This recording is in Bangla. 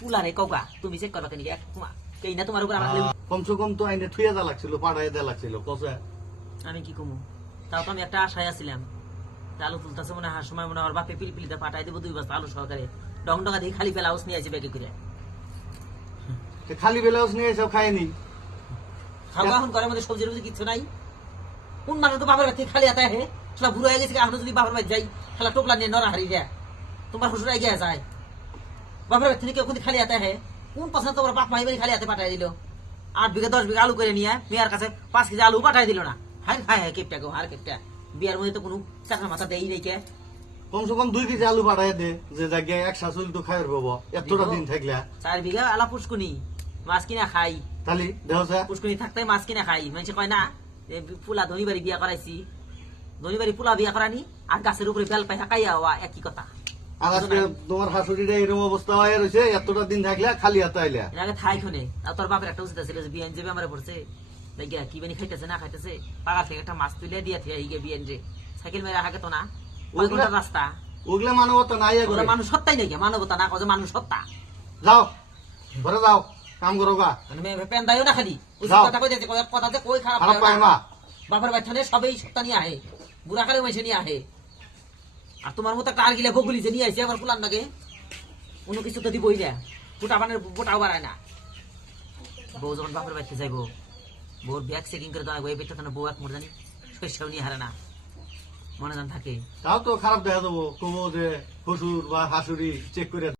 পুলারে কৌকা তুমি চেক করবা কেন কেই না তোমার উপর আমার কমসে কম তো আইনে থুয়ে যা লাগছিল পাড়ায় দেয়া লাগছিল কসে আমি কি কমু তাও তো আমি একটা আশায় আছিলাম আলু তুলতেছে মনে হয় সময় মনে হয় বাপে পিলিপিলিতে পাঠাই দেবো 2 বস্তা আলু সহকারে ডং ডঙ্গা দিয়ে খালি পেলাউস নিয়ে আছে ব্যাগে করে খালি বেলাউস নিয়ে সব খায়নি খাওয়া এখন ঘরের মধ্যে সবজি টবজি কিছু নাই কোন মানুষ তো বাবার বাড়ি খালি আতা হে সেটা বুড়ো হয়ে গেছে এখন যদি বাবার বাড়ি যাই খেলা টোপলা নিয়ে নড়া হারিয়ে যায় তোমার শ্বশুর আগে যায় বাবার বাড়ি থেকে কেউ খালি আতা হে কোন পছন্দ তোমার বাপ মাই বাড়ি খালি হাতে পাঠাই দিল 8 বিঘা 10 বিঘা আলু করে নিয়ে মেয়ের কাছে 5 কেজি আলু পাঠাই দিল না হাই হাই হাই কেপটা গো হার কেপটা বিয়ার মধ্যে তো কোনো চাকরা মাথা দেই নাই কে কমসে কম 2 কেজি আলু পাঠাই দে যে জায়গায় এক শাশুল তো খাইর পাবো এতটা দিন থাকলে 4 বিঘা আলা পুষ্কুনি মাছ কিনা খাই তালি দেহসা পুষ্কুনি থাকতে মাছ কিনা খাই মানুষ কয় না ফুলা ধনী বাড়ি বিয়া করাইছি ধনী বাড়ি ফুলা বিয়া করানি আর গাছের উপরে বেল পাই থাকাই হওয়া একই কথা আর আজকে তোমার শাশুড়িটা এরকম অবস্থা হয়ে রয়েছে এতটা দিন থাকলে খালি হাতে আইলে এর আগে থাই খনে আর তোর বাপের একটা উচিত ছিল যে বিয়ান যে আমারে পড়ছে দেখিয়া কি বানি খাইতেছে না খাইতেছে পাগা থেকে একটা মাছ তুলে দিয়া থিয়া হিগে বিয়ান যে সাইকেল মেরে হাগে তো না ওই ঘন্টা রাস্তা ওগুলা মানবতা নাই ওরা মানুষ সত্তাই নাকি মানবতা না কয় মানুষ সত্তা যাও ঘরে যাও কাম করো গা মানে পেন দাইও না খালি ওই কথা কই দিতে কথা যে কই খারাপ পায় মা বাপের বাচ্চানে সবই সত্তা নিয়ে আহে বুড়া কালে মাইসে নিয়ে আহে আর তোমার মতো একটা আর গিলা বগুলি যে নিয়ে আইছে আমার ফুলান নাকি কোনো কিছু তো দিবই না ফুটা পানের বোটাও বাড়ায় না বউ যখন বাপের বাড়িতে যাইবো বউর ব্যাগ চেকিং করে দাঁড়াবো এই বেটা বউ এক মোট জানি শস্যও নিয়ে হারে না মনে জান থাকে তাও তো খারাপ দেখা যাবো কবো যে শ্বশুর বা শাশুড়ি চেক করে